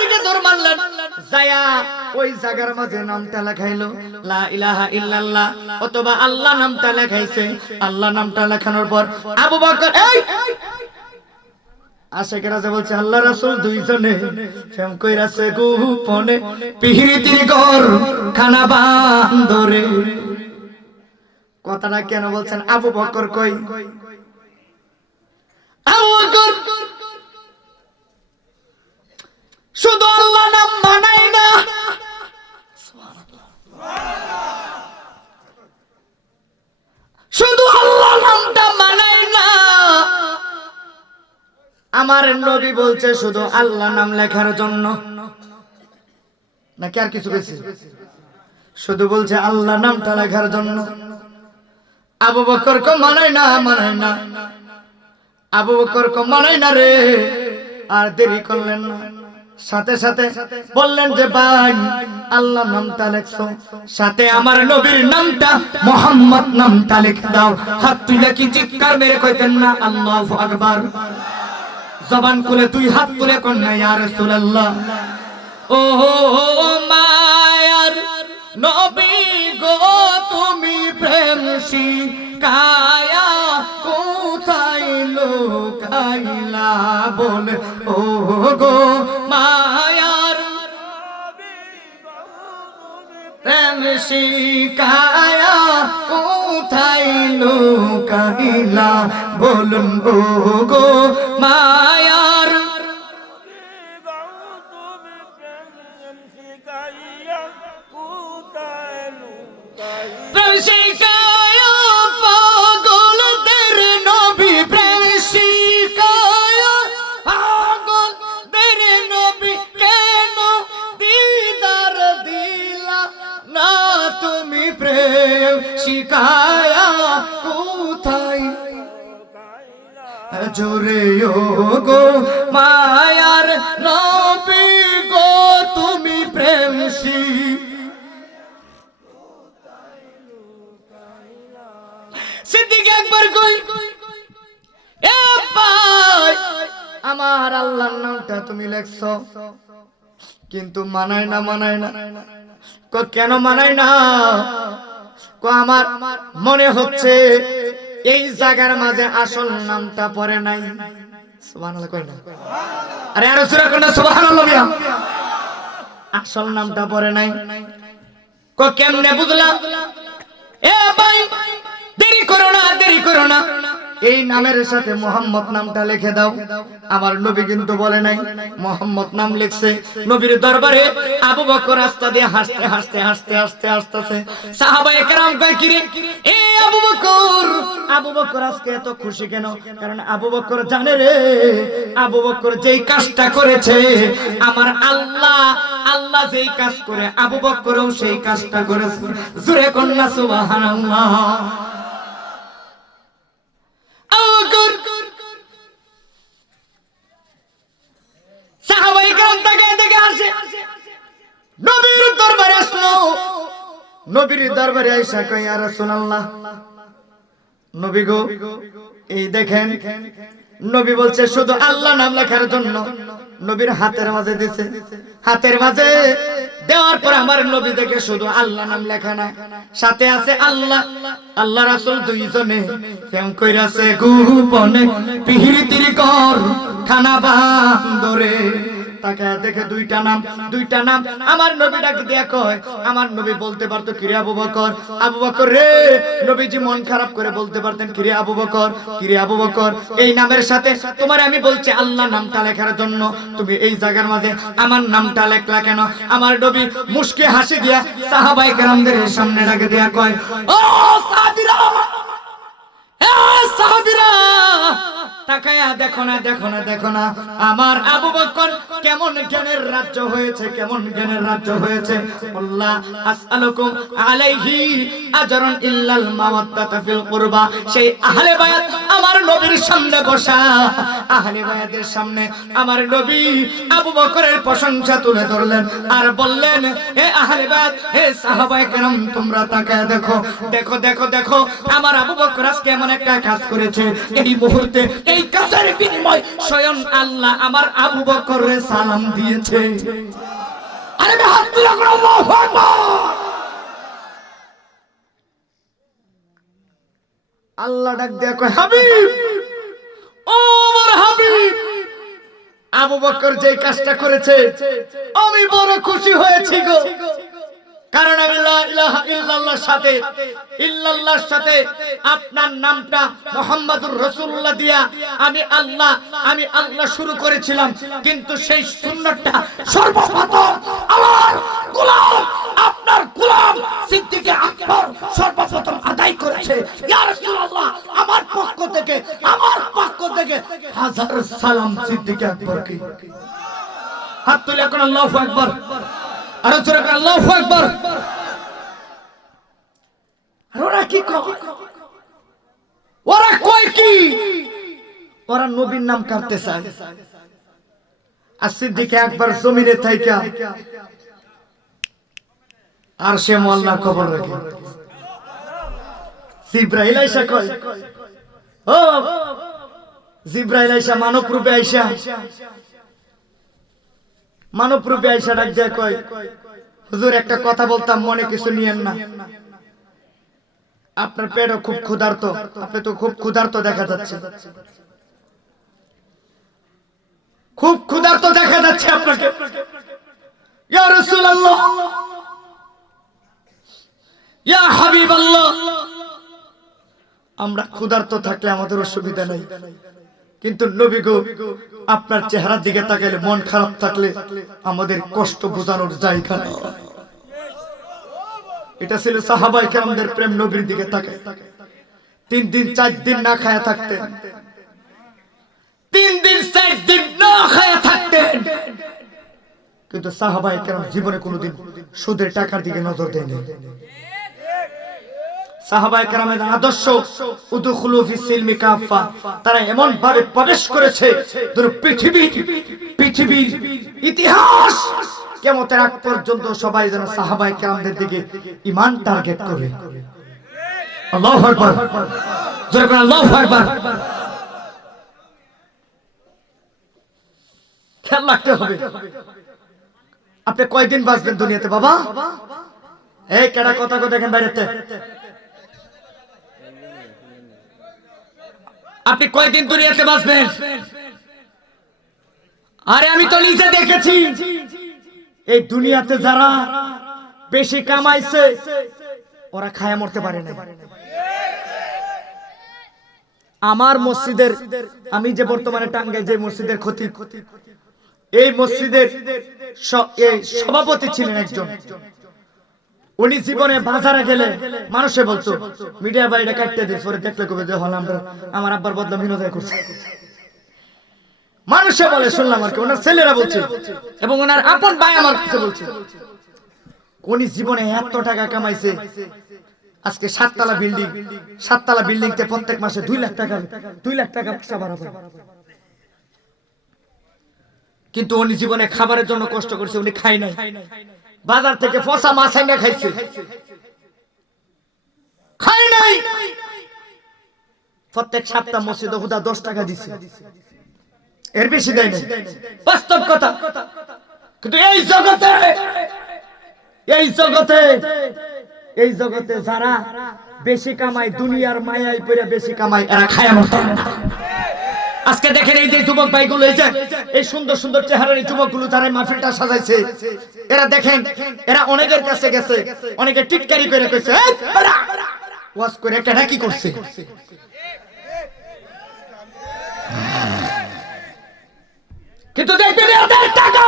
দিকে দৌড় মারলেন, যায়া ওই জায়গার মাঝে নামটা লেখাইলো লা ইলাহা ইল্লাল্লাহ অথবা আল্লাহ নামটা লেখাইছে। আল্লাহ নামটা লেখানোর পর আবু বকর এই আশেকেরা যে বলছে আল্লাহ রাসূল দুইজনে প্রেম কইরাছে গোপনে, পিহিরিতির ঘর খানা বান্দরে। কথাটা কেন বলছেন? আবু বকর কই? আবু বকর শুধু আল্লাহ নাম মানাই না, শুধু আল্লাহ নামটা মানাই না, আমার নবী বলছে শুধু আল্লাহ নাম লেখার জন্য নাকি আর কিছু বলছে? শুধু বলছে আল্লাহ নামটা লেখার জন্য। আবু বকর কো মানাই না, মানাই না, আবু বকর কো মানাই না রে। আর দেরি করলেন না, সাথে সাথে বললেন যে ভাই আল্লাহ নামটা লেখছো, সাথে আমার নবীর নামটা মুহাম্মদ নামটা লিখে দাও। হাত তুলে কি চিৎকার মেরে কইতেন না আল্লাহু আকবার? জবান খুলে তুই হাত তুলে কোন না ইয়া রাসূলুল্লাহ। ও মায়ার নবী গো তুমি প্রেম শিখায়া কোথায় লুকাইলা বলে, ও গো মায়ার প্রেম শিখায়া কোথায় লুকাইলা বলুন, ও গো মায়ার প্রেম শিখায়া পাগলদের নবী, প্রেম শিখায়া পাগলদের নবী, কেন দিদার দিলা না তুমি প্রেম শিখায়া কোথায় জোরে, ও গো মায়ার নবী গো তুমি প্রেম সিদ্দিক একবার কই এ ভাই আমার আল্লাহর নামটা তুমি লেখছো কিন্তু মানায় না, মানায় না। কো কেন মানায় না? কো আমার মনে হচ্ছে এই জায়গার মাঝে আসল নামটা পড়ে নাই। সুবহানাল্লাহ কই না? আরে আর সূরা কোন সুবহানাল্লাহ মিয়া, আসল নামটা পড়ে নাই। কো কেমনে বুঝলা? এ ভাই দেরি করো না, দেরি করো না, এই নামের সাথে মোহাম্মদ নামটা লিখে দাও। আমার নবী কিন্তু বলে নাই, মোহাম্মদ নাম লিখছে। নবীর দরবারে আবু বকর রাস্তা দিয়ে হাসতে হাসতে হাসতে হাসতে হাসতেছে। সাহাবায়ে কেরাম কয় কি রে এ আবু বকর, আবু বকর আজকে এত খুশি কেন? কারণ আবু বকর জানে রে আবু বকর যেই কাজটা করেছে আমার আল্লাহ, আল্লাহ যেই কাজ করে আবু বকরও সেই কাজটা করেছে। জোরে কন্যা সুবহানাল্লাহ। সাহাবায়ে কেরাম তাকে দেখে আসে, নবীর দরবারে আসলো। নবীর দরবারে আয়েশা কয় ইয়া রাসূলুল্লাহ, নবী গো এই দেখেন। নবী বলছে শুধু আল্লাহ নাম লেখার জন্য। নবীর হাতের মাঝে দিছে, হাতের মাঝে দেওয়ার পর আমার নবী দেখে শুধু আল্লাহ নাম লেখা না, সাথে আছে আল্লাহ। আল্লাহ রাসূল দুইজনে প্রেম কইরাছে গোপনে, পিহিরিতির ঘর খানা বান্দরে। তাকে দেখে দুইটা নাম, দুইটা নাম আমার নবী ডাক দিয়া কয়। আমার নবী বলতে পারতো কিরে আবু বকর, আবু বকর রে। নবীজি মন খারাপ করে বলতে পারতেন কিরে আবু বকর, কিরে আবু বকর এই নামের সাথে তোমার আমি বলছি আল্লাহ নামটা লেখার জন্য, তুমি এই জায়গার মাঝে আমার নামটা লেখলা কেন? আমার নবী মুস্কি হাসি দিয়া সাহাবায়ে কেরামদের সামনে ডাকে দিয়া কয়, ও সাহাবীরা, এ সাহাবীরা তাকায়া দেখো না, দেখো না, দেখো না আমার আবু বকর কেমন জ্ঞানের রাজ্য হয়েছে, কেমন জ্ঞানের রাজ্য হয়েছে। আল্লাহ আসআলুকুম আলাইহি আজরান ইল্লাল মাওয়াদ্দাতা ফিল কুরবা। সেই আহলে বায়াত আমার নবীর সামনে বসা আহলে বায়াতের সামনে আমার নবী আবু বকরের প্রশংসা তুলে ধরলেন আর বললেন, হে আহলে বায়াত, হে সাহাবায়ে কেরাম, তোমরা তাকায় দেখো, দেখো দেখো দেখো আমার আবু বকর আজকে এমন একটা কাজ করেছে, এই মুহূর্তে এই কাজের বিনিময় স্বয়ং আল্লাহ আমার আবু বকরের সালাম দিয়েছে। আরে হাত তুলে আল্লাহু আকবার। আল্লাহ ডাক দেয়া কয়, হাবিব, ও আমার হাবিব, আবু বকর যে কাজটা করেছে আমি বড় খুশি হয়েছি গো, কারণ আমি লা ইলাহা ইল্লাল্লাহর সাথে আপনার নামটা মুহাম্মাদুর রাসূলুল্লাহ দিয়া আমি আল্লাহ শুরু করেছিলাম, কিন্তু সেই সুন্নাতটা সর্বপ্রথম আমার গোলাম, আপনার গোলাম সিদ্দিক আকবর সর্বপ্রথম আদায় করেছে। ইয়া রাসূলুল্লাহ, আমার পক্ষ থেকে হাজার সালাম সিদ্দিক আকবরকে। হাত তুলে এখন আল্লাহু আকবার, আরো জোরে করে আল্লাহু আকবার। ওরা কি কয়? ওরা কয় কি? ওরা নবীর নাম কাটতে চায়। আর সিদ্দিক আকবর জমিনে থাইকা আর সে মোল্লার কবর রাখে। জিবরাইল আইসা কয়, ও জিবরাইল আইসা মানব রূপে আইসা ডাক দেয়া কয়, হুজুর একটা কথা বলতাম, মনে কিছু নিয়েন না, আপনার পেটও খুব ক্ষুধার্ত, আপনি তো খুব ক্ষুধার্ত দেখা যাচ্ছে, খুব ক্ষুধার্ত দেখা যাচ্ছে আপনাকে। ইয়া রাসূলুল্লাহ, ইয়া হাবিবাল্লাহ, আমরা ক্ষুধার্ত থাকলে আমাদের অসুবিধা নাই, কিন্তু নবী গো, আপনার চেহারার দিকে তাকালে মন খারাপ থাকলে আমাদের কষ্ট বোঝানোর জায়গা নেই। এটা ছিল সাহাবায়ে কেরামদের প্রেম, নবীর দিকে তাকায় 3 দিন 4 দিন না খায়া থাকতেন, 3 দিন 4 দিন না খায়া থাকতেন, কিন্তু সাহাবায়ে কেরাম জীবনে কোনোদিন সুদের টাকার দিকে নজর দেয়নি। সাহাবায়ে কেরামের আদর্শ উদখুলু ফিস সিলমি কাফা, তারা এমন ভাবে প্রবেশ করেছে পুরো পৃথিবীর ইতিহাস কিয়ামতের আগ পর্যন্ত সবাই যেন সাহাবায়ে কেরামদের দিকে ঈমান টার্গেট করে। আল্লাহু আকবার, জোরে বলেন আল্লাহু আকবার। খেয়াল রাখতে হবে, আপনি কয়দিন বাঁচবেন দুনিয়াতে বাবা? এই কেডা কথা কো দেখেন বাইরেতে, আপনি কয়দিন দুনিয়াতে বাঁচবেন? আরে আমি তো নিজে দেখেছি, এই দুনিয়াতে যারা বেশি কামাইছে ওরা খায়া মরতে পারে না। আমার মসজিদের, আমি যে বর্তমানে টাঙ্গাইল যে মসজিদের খতিব, এই মসজিদের সভাপতি ছিলেন একজন, উনি জীবনে বাজারে গেলে মানুষে বলতো মিডিয়া বাড়িটা কাটতে দিস, পরে দেখলে কবে যে হল আমার আব্বার বদলা বিনোদয় করছে। মানুষে বলে, শুনলাম আর কি, ওনার ছেলেরা বলছে এবং ওনার আপন ভাই আমার কাছে বলছে, উনি জীবনে এত টাকা কামাইছে, আজকে 7 তলা বিল্ডিং তে প্রত্যেক মাসে 2 লাখ টাকা পয়সা বাড়াবে, কিন্তু উনি জীবনে খাবারের জন্য কষ্ট করছে, উনি খায় নাই, বাজার থেকে পচা মাছ এনে খাইছে, খায় নাই, প্রত্যেক সপ্তাহ মসজিদে হুদা 10 টাকা দিছে, এর বেশি দেয় না, বাস্তব কথা। কিন্তু এই জগতে যারা বেশি কামায়, দুনিয়ার মায়ায় পড়ে বেশি কামায়, এরা খায় মরতে না। আজকে দেখেন এই যে যুবক ভাইগুলো, এই সুন্দর সুন্দর চেহারার এই যুবকগুলো যারা মাহফিলটা সাজাইছে, এরা দেখেন, এরা অনেকের কাছে গেছে, অনেকে টিটকারি করে কইছে, এই বড়া ওয়াজ করে কেডা কি করছে, কিন্তু দেখবেন এদের টাকা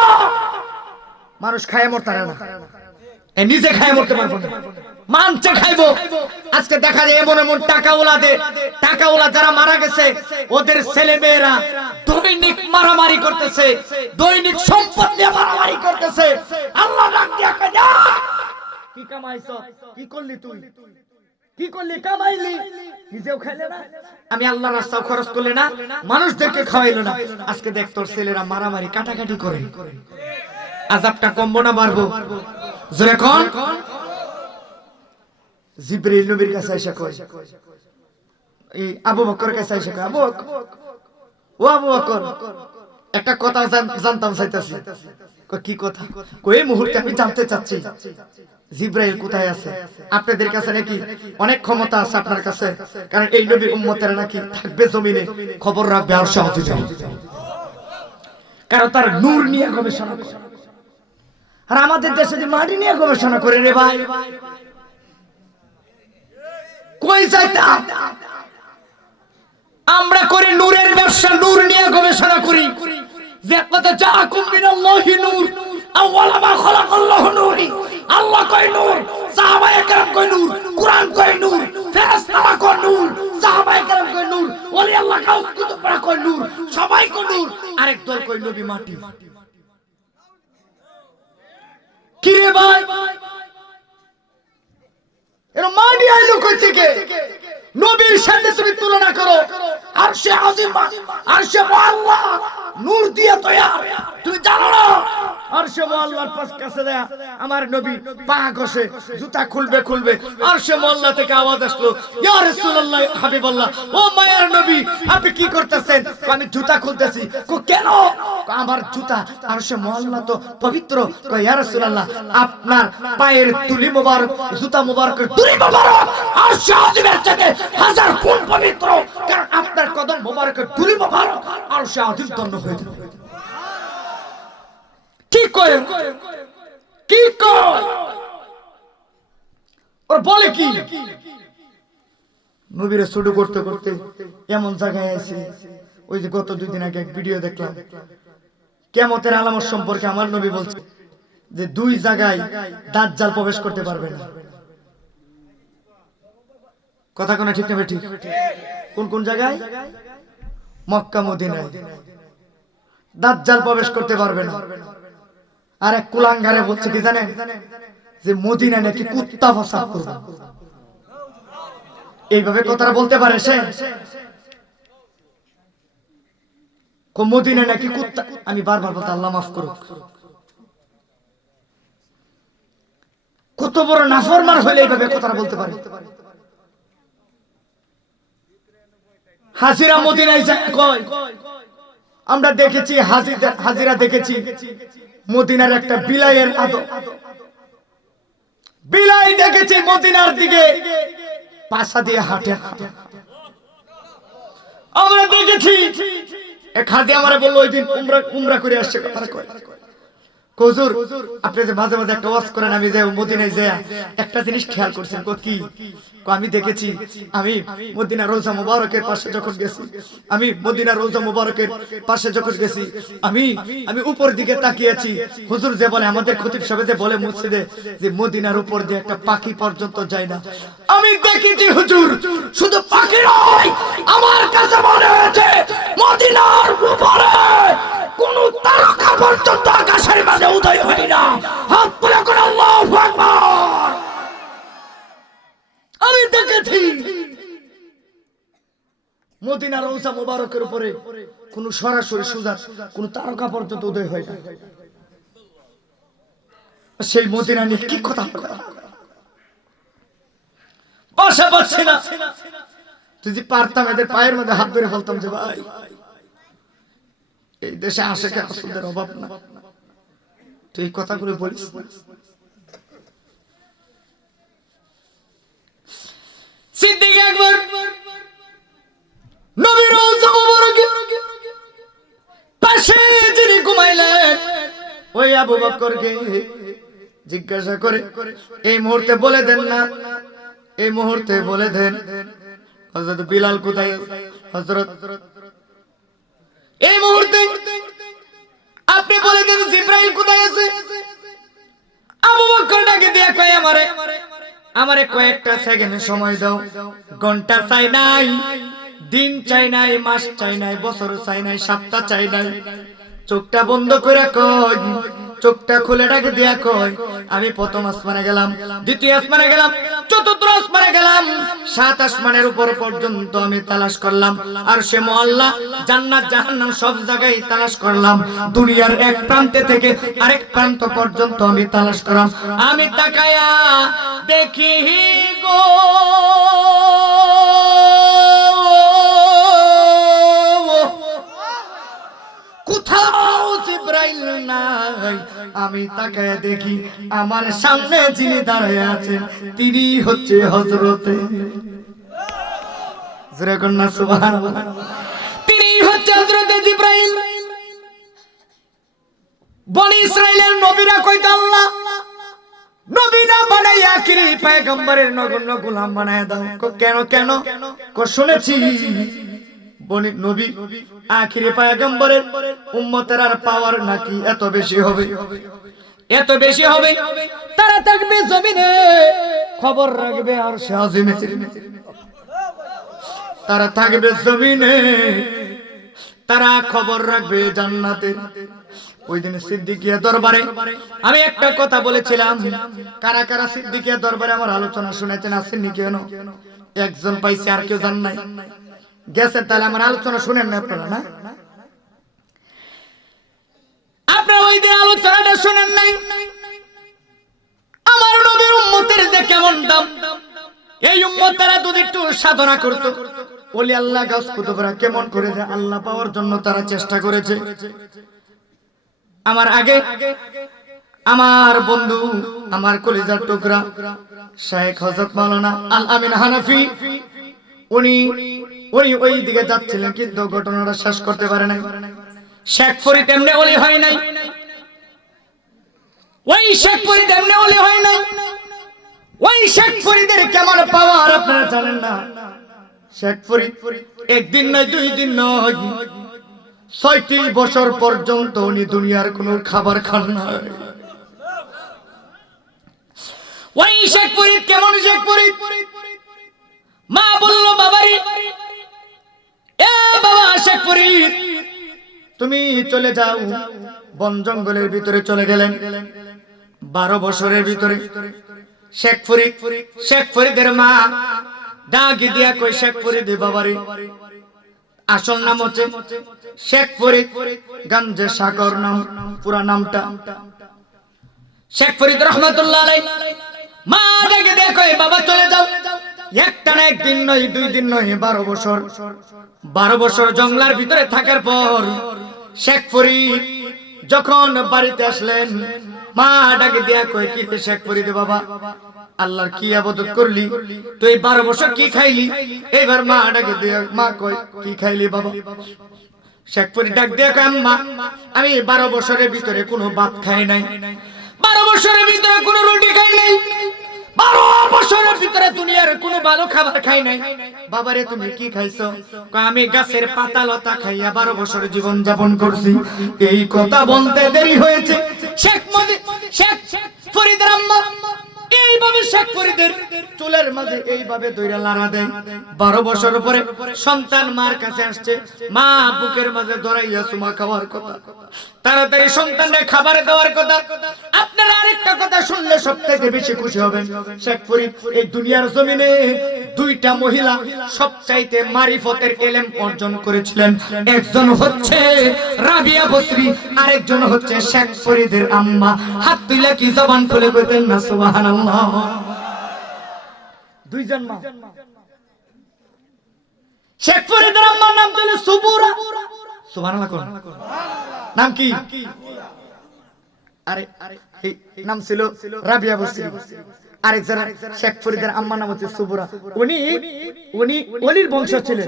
মানুষ খায় মরতে পারে না, এ নিজে খায় মরতে পারবো না, মানছে খাইবো। আজকে দেখা যায় এমন এমন টাকাওয়ালা যারা মারা গেছে, ওদের ছেলে মেয়েরা দৈনিক মারামারি করতেছে, দৈনিক সম্পদ নিয়ে মারামারি করতেছে। আল্লাহ ডাক দিয়া কয়, কি কামাইছ, কি করলি তুই? কি করলি? কামাইলি, নিজেও খাইলে না, আমি আল্লাহর রাস্তায় খরচ করলে না, মানুষদেরকে খাওয়াইলো না। আজকে দেখ তোর ছেলেরা মারামারি কাটাকাটি করে, আযাবটা কমবো না বাড়বো? জোরে কোন? জিবরাইল নবীর কাছে এসে কয়, এই আবু বকরের কাছে এসে কয়, আবু বকর, ও আবু বকর, একটা কথা জানতাম চাইতাছি। কয় কি কথা? কয় এই মুহূর্তে আমি জানতে চাচ্ছি জিবরাইল কোথায় আছে? আপনাদের কাছে নাকি অনেক ক্ষমতা আছে আপনার কাছে, কারণ এই নবীর উম্মতেরা নাকি থাকবে জমিনে, খবর রাখবে আর সাহায্য চাই, কারণ তার নূর নিয়ে গবেষণা করে। আর আমাদের দেশে যে মাটি নিয়ে গবেষণা করে রে ভাই, কই যাইতাম? আমরা করি নূরের ব্যবসা, নূর নিয়ে গবেষণা করি। যে কথা জাআকুম মিনাল্লাহি নূর, আওয়ালা মা খালাকাল্লাহু নূরি, আল্লাহ কয় নূর, সাহাবায়ে কেরাম কয় নূর, কুরআন কয় নূর, ফেরেশতারা কয় নূর, সাহাবায়ে কেরাম কয় নূর, ওলি আল্লাহ গাউস কুতুবরা কয় নূর, সবাই কয় নূর। আরেক দল কয় নবী মাটি। কি রে ভাই, এরা মাটি আইলো কই থেকে? নবীর সাথে তুমি তুলনা করো, আরশে আজিম, আরশে মুআল্লা নূর দিয়ে তৈয়ার। তুমি জানো না আরশে মুআল্লার পাশ কাছে দেয়া আমার নবী পা ঘষে জুতা খুলবে খুলবে, আরশে মুআল্লা থেকে আওয়াজ আসলো, ইয়া রাসূলুল্লাহ হাবিবাল্লাহ, ও মায়ের নবী আপনি কি করতেছেন? আমি জুতা খুলতেছি। কো কেন? আমার জুতা, আরশে মুআল্লা তো পবিত্র। কয় ইয়া রাসূলুল্লাহ আপনার পায়ের তুলি মোবারক, জুতা মোবারকের তুলি মোবারক আরশে আজিমের থেকে হাজার গুণ পবিত্র, কারণ আপনার কদম মোবারকের তুলি মোবারক আরশে আজিম ধন্য হয়ে যাবে। কি কয়? কি কয়? ওর বলে কি? নবীরে শুরু করতে করতে এমন জায়গায় আছে, ওই যে গত 2 দিন আগে এক ভিডিও দেখলাম, কিয়ামতের আলামত সম্পর্কে আমার নবী বলছে যে 2 জায়গায় দাজ্জাল প্রবেশ করতে পারবে না। কথা কোন ঠিক না ঠিক? কোন কোন জায়গায়? মক্কা মদিনায় দাজ্জাল প্রবেশ করতে পারবে না। আর এক কুলাঙ্গারে বলছে কি জানেন, যে মদিনা নাকি কুত্তা প্রসাব করবে। এইভাবে কথাটা বলতে পারে সে? মদিনা নাকি কুত্তা, আমি বারবার বলতে আল্লাহ মাফ করুক। কত বড় নাফরমান হইলে এইভাবে কথাটা বলতে পারে? হাজিরা মদিনায় যায় কয়, আমরা দেখেছি হাজিরা দেখেছি মদিনার একটা বিলাইয়ের আদর, বিলাই দেখেছি মদিনার দিকে পাশা দিয়ে হাঁটে। আমরা দেখেছি এক হাজি আমারে বললো ওই দিন উমরা করে আসছে, কথা কয় হুজুর আপনি যে মাঝে মাঝে একটা ওয়াজ করেন, আমি যাই মদিনায় যাই একটা জিনিস খেয়াল করছেন? কি? আমি দেখেছি আমি মদিনা রোজা মুবারকের পাশে যখন গেছি, আমি মদিনা রোজা মুবারকের পাশে যখন গেছি, আমি উপর দিকে তাকিয়েছি, হুজুর যে বলে আমাদের খতিব সাহেব যে বলে মসজিদে যে মদিনার উপর দিয়ে একটা পাখি পর্যন্ত যায় না, আমি দেখেছি হুজুর শুধু পাখি নয়, আমার কাছে মনে হয়েছে মদিনার উপরে কোন তারকা পর্যন্ত আকাশের মাঝে উদয় হয় না। হাত তুলে কোন আল্লাহু আকবার। আমি দেখেছি মদিনার রওজা মুবারকের উপরে কোন সরাসরি সোজা কোন তারকা পর্যন্ত উদয় হয় না। সেই মদিনা নিয়ে কি কথা বলা, ভাষা পাচ্ছি না। যদি পারতাম এদের পায়ের মধ্যে হাত ধরে বলতাম যে ভাই এই দেশে আশেকে রাসূলের অভাব না, তুই এই কথাগুলো বলিস না। সিদ্দিক আকবর নবীর রওজা মুবারকের পাশে যিনি ঘুমাইলেন, ওই আবু বকরকে জিজ্ঞাসা করে এই মুহূর্তে বলে দেন না, এই মুহূর্তে বলে দেন হযরত বিলাল কোথায়? হযরত এই মুহূর্তে আপনি বলে দেন জিবরাইল কোথায় আছে? আবু বকর ডাকে দিয়ে কয় আমারে কয়েকটা সেকেন্ড সময় দাও। ঘন্টা চাই নাই, দিন চাই নাই, মাস চাই নাই, বছর চাই নাই, সপ্তাহ চাই নাই। চোখটা বন্ধ করে কয় চোখটা খুলে ডাকে দিয়া কয়, আমি প্রথম আসমানে গেলাম, দ্বিতীয় আসমানে গেলাম, চতুর্থ আসমানে গেলাম, 7 আসমানের উপর পর্যন্ত আমি তালাশ করলাম, আর সে মহল্লা জান্নাত জাহান্নাম সব জায়গায় তালাশ করলাম, দুনিয়ার এক প্রান্তে থেকে আরেক প্রান্ত পর্যন্ত আমি তালাশ করলাম। আমি তাকায়া দেখি গো কোথাও জিবরাইল নাই। আমি তাকায়া দেখি আমার সামনে যিনি দাঁড়ায় আছেন তিনি হচ্ছে হযরতে সুবহানাল্লাহ, তিনি হচ্ছে হযরতে জিবরাইল। বনি ইসরাইলের নবীরা কইতো আল্লাহ নবী না বানাইয়া আখিরি পয়গম্বরের নগণ্য গোলাম বানায় দাও। কেন কেন? শুনেছি বনি নবী আখিরি পয়গম্বরের উম্মতের আর পাওয়ার নাকি এত বেশি হবে, এত বেশি হবে, তারা থাকবে জমিনে খবর রাখবে আরশে আজিমে, তারা থাকবে জমিনে তারা খবর রাখবে জান্নাতে। ওই দিন সিদ্দিকিয়া দরবারে আমি একটা কথা বলেছিলাম, কারা কারা সিদ্দিকিয়া দরবারে আমার আলোচনা শুনেছেন আসেননি? কেন একজন পাইছে আর কেউ জান নাই? গেছে, তাহলে আমার আলোচনা শুনেন না আপনারা? না, আপনারা ওই দিন আলোচনাটা শুনেন নাই। আমার নবীর উম্মতের যে কেমন দাম, এই উম্মতেরা যদি একটু সাধনা করত, ওলি আল্লাহ গাছ কুতুবরা কেমন করে যে আল্লাহ পাওয়ার জন্য তারা চেষ্টা করেছে। আমার আগে আমার বন্ধু, আমার কলিজার টুকরা শেখ হযরত মাওলানা আল আমিন হানাফি, উনি ওই দিকে যাচ্ছিলেন, কিন্তু ঘটনাটা শেষ করতে পারে নাই। শেখ ফরিদ এমনি ওলি হয় নাই, ওই শেখ ফরিদ এমনি ওলি হয় নাই। ওই শেখ ফরিদের কেমন পাওয়ার আপনারা জানেন না? শেখ ফরিদ একদিন নয়, 2 দিন নয়, 36 বছর পর্যন্ত উনি দুনিয়ার কোনো খাবার খান না। ওই শেখ ফরিদ কেমন শেখ ফরিদ? মা বলল বাবারি, এ বাবা শেখ ফরিদ তুমি চলে যাও। বন জঙ্গলের ভিতরে চলে গেলেন। 12 বছরের ভিতরে শেখ ফরিদের মা ডাক দিয়া কই, শেখ ফরিদ বাবারি, আসল নাম হচ্ছে শেখ ফরিদ, গঞ্জে সাগর নাম, পুরা নামটা শেখ ফরিদ রহমাতুল্লাহ আলাইহি। মা ডাকে দিয়া কই, বাবা চলে যাও। একটা না একদিন নয়, 2 দিন নয়, 12 বছর জঙ্গলের ভিতরে থাকার পর শেখ ফরিদ যখন বাড়িতে আসলেন, মা ডাকে দিয়া কই, কি শেখ ফরিদ বাবা আল্লাহর কি ইবাদত করলি তুই? 12 বছর কি খাইলি? এবার মা ডাকে দিয়া মা কই, কি খাইলি বাবা? শেখ ফরিদ ডাক দিয়া কই, আম্মা আমি 12 বছরের ভিতরে কোনো ভাত খাই নাই, 12 বছরের ভিতরে কোনো রুটি খাই নাই, 12 বছরের ভিতরে দুনিয়ার কোনো ভালো খাবার খাই নাই। বাবারে তুমি কি খাইছো? আমি গাছের পাতা লতা খাইয়া 12 বছর জীবন যাপন করছি। এই কথা বলতে দেরি হয়েছে। শেখ ফরিদের আম্মা এইভাবে শেখ ফরিদের চুলের মাঝে এইভাবে দইরা লাড়া দেয়। 12 বছর পরে সন্তান মার কাছে আসছে, মা বুকের মাঝে ধরাইয়া চুমা খাওয়ার কথা, তাড়াতাড়ি সন্তানকে খাবার দেওয়ার কথা। আপনারা আরেকটা কথা শুনলে সবথেকে বেশি খুশি হবেন। শেখ ফরিদ এই দুনিয়ার জমিনে 2টা মহিলা সবচাইতে মারিফতের ইলম অর্জন করেছিলেন। একজন হচ্ছে রাবিয়া বসরি, আরেকজন হচ্ছে শেখ ফরিদের আম্মা। হাত তুলে কি জবান খুলে কইতেন না সুবহানাল্লাহ? 2 জন মা। শেখ ফরিদের আম্মার নাম ছিল সুবুরা। সুবহানাল্লাহ কোন নাম কি? আরে এই নাম ছিল রাবিয়া বসরি। আরেকজন শেখ ফরিদের আম্মার নাম হচ্ছে সুবুরা। উনি ওলির বংশ ছিলেন।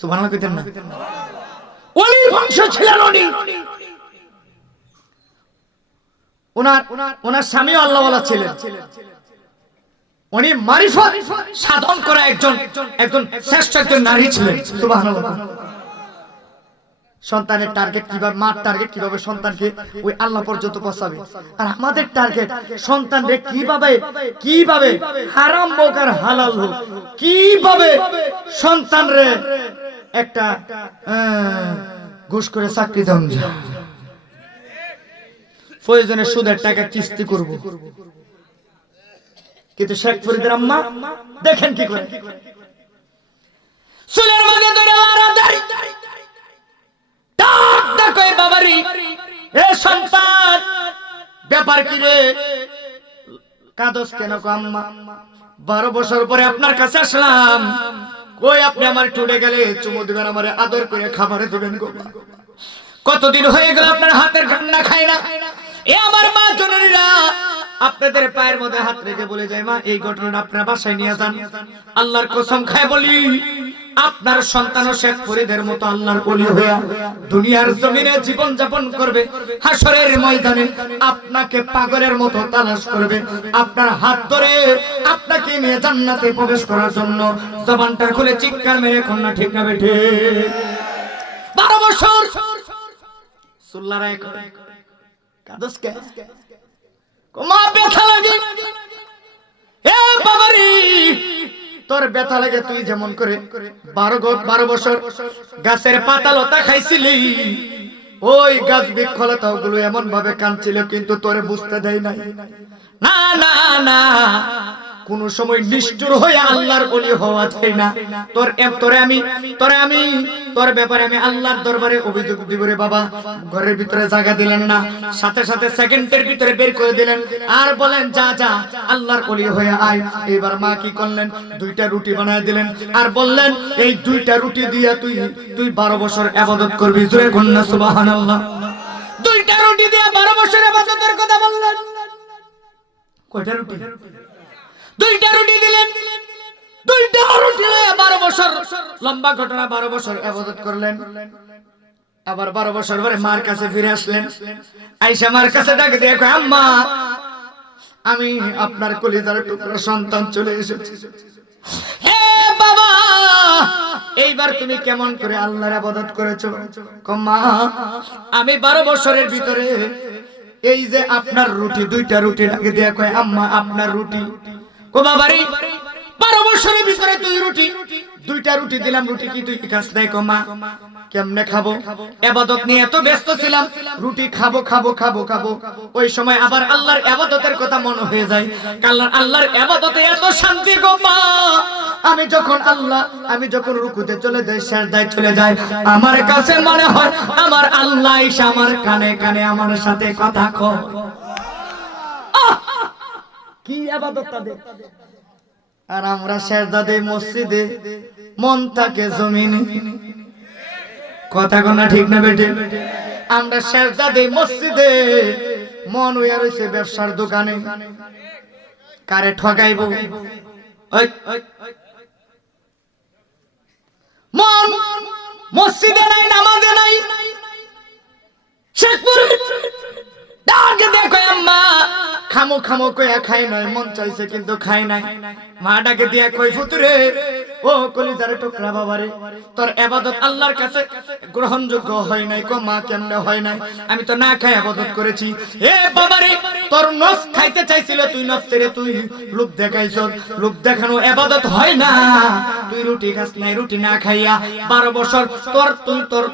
সুবহানাল্লাহ কইতেন না? ওলির বংশ ছিলেন উনি। ওনার স্বামী আল্লাহওয়ালা ছিলেন। উনি মারিফত সাধন করা একজন শ্রেষ্ঠ একজন নারী ছিলেন। সুবহানাল্লাহ। সন্তানের টার্গেট কিভাবে, মার টার্গেট কিভাবে সন্তানকে ওই আল্লাহ পর্যন্ত পৌঁছাবে, আর আমাদের টার্গেট সন্তানকে কিভাবে হারাম হোক আর হালাল হোক, কিভাবে সন্তানরে একটা ঘুষ করে চাকরি দেন। প্রয়োজনে সুদের টাকা কিস্তি করব। কিন্তু শেখ ফরিদের আম্মা দেখেন কি করে, চুলের মধ্যে ধরে লারা দেয়, ডাক ডাক কই বাবারি, এ সন্তান ব্যাপার কি রে, কাঁদস কেন গো আম্মা? 12 বছর পরে আপনার কাছে আসলাম, কই আপনি আমার টুটে গেলে চুমু দিবেন, আমারে আদর করে খাবারে দিবেন গো। কতদিন হয়ে গেল আপনার হাতের রান্না খাই না। এ আমার মা জননীরা আপনাদের পায়ের মধ্যে হাত রেখে বলে যায়, মা এই ঘটনাটা আপনার বাসায় নিয়ে যান। আল্লাহর কসম খায় বলি, আপনার সন্তান শেখ ফরিদের মতো আল্লাহর ওলি হয়ে দুনিয়ার জমিনে জীবন যাপন করবে, হাসরের ময়দানে আপনাকে পাগলের মতো তালাশ করবে, আপনার হাত ধরে আপনাকে নিয়ে জান্নাতে প্রবেশ করার জন্য জবানটা খুলে চিৎকার মেরে কন্যা ঠিক না বেঠে 12 বছর সুল্লারায় করে কাদস কে কমা ব্যথা লাগে। এ বাবারি তোর ব্যথা লাগে, তুই যেমন করে 12 বছর গাছের পাতা লতা খাইছিলি, ওই গাছ বৃক্ষলতা গুলো এমন ভাবে কাঁদছিল, কিন্তু তোরে বুঝতে দেয় নাই। না না না, কোন সময় নিষ্ঠুর হয়ে আল্লাহর ওলি হওয়া যায় না। তোর ব্যাপারে আমি আল্লাহর দরবারে অভিযোগ দিব রে বাবা। ঘরের ভিতরে জায়গা দিলেন না, সাথে সাথে সেকেন্ডের ভিতরে বের করে দিলেন, আর বলেন যা যা আল্লাহর ওলি হয়ে আয়। এবার মা কি করলেন, 2টা রুটি বানায় দিলেন, আর বললেন এই 2টা রুটি দিয়া তুই 12 বছর ইবাদত করবি। জোরে কন্যা সুবহানাল্লাহ। 2টা রুটি দিয়া 12 বছর ইবাদতের কথা বললেন। কয়টা রুটি? 2টা রুটি দিলেন। 2টা রুটি লয়ে 12 বছর, লম্বা ঘটনা, 12 বছর ইবাদত করলেন। আবার 12 বছর পরে মার কাছে ফিরে আসলেন। আয়েশা মার কাছে ডাক দিয়ে কয়, আম্মা আমি আপনার কলিজার টুকরা সন্তান চলে এসেছি। হে বাবা, এইবার তুমি কেমন করে আল্লাহর ইবাদত করেছো? মা আমি 12 বছরের ভিতরে এই যে আপনার রুটি, 2টা রুটি ডাকে দিয়ে কয়, আম্মা আপনার রুটি। কো বাবারি 12 বছরের ভিতরে তুই রুটি, 2টা রুটি দিলাম, রুটি কি তুই খাস নাই? কো মা কেমনে খাবো, ইবাদত নিয়ে এত ব্যস্ত ছিলাম, রুটি খাবো খাবো খাবো খাবো। ওই সময় আবার আল্লাহর ইবাদতের কথা মনে হয়ে যায়, কারণ আল্লাহর ইবাদতে এত শান্তি গো মা। আমি যখন রুকুতে চলে যাই, সিজদায় চলে যাই, আমার কাছে মনে হয় আমার আল্লাহ এসে আমার কানে কানে আমার সাথে কথা কয়। কি ইবাদত তাদের। আর আমরা সিজদা দেই মসজিদে, মন থাকে জমিনে। কথা কোনা ঠিক না বেটে? আমরা সিজদা দেই মসজিদে, মন হইয়া রইছে ব্যবসার দোকানে। কারে ঠকাইবো? মন মসজিদে নাই, নামাজে নাই। শেখপুরে ডাকে দেখো, আম্মা খামো খামো কইয়া খাই নয়, মন চাইছে কিন্তু খাই নাই। মা ডাকে দিয়া কই, ফুতুরে ও কলিজার টুকরা বাবারে, তোর ইবাদত আল্লাহর কাছে গ্রহণযোগ্য হয় নাই। কো মা কেমনে হয় নাই? আমি তো না খাই ইবাদত করেছি। এ বাবারে তোর নফস খাইতে চাইছিল, তুই নফসেরে তুই লোভ দেখাইছ। লোভ দেখানো ইবাদত হয় না। তুই রুটি খাস নাই, রুটি না খাইয়া 12 বছর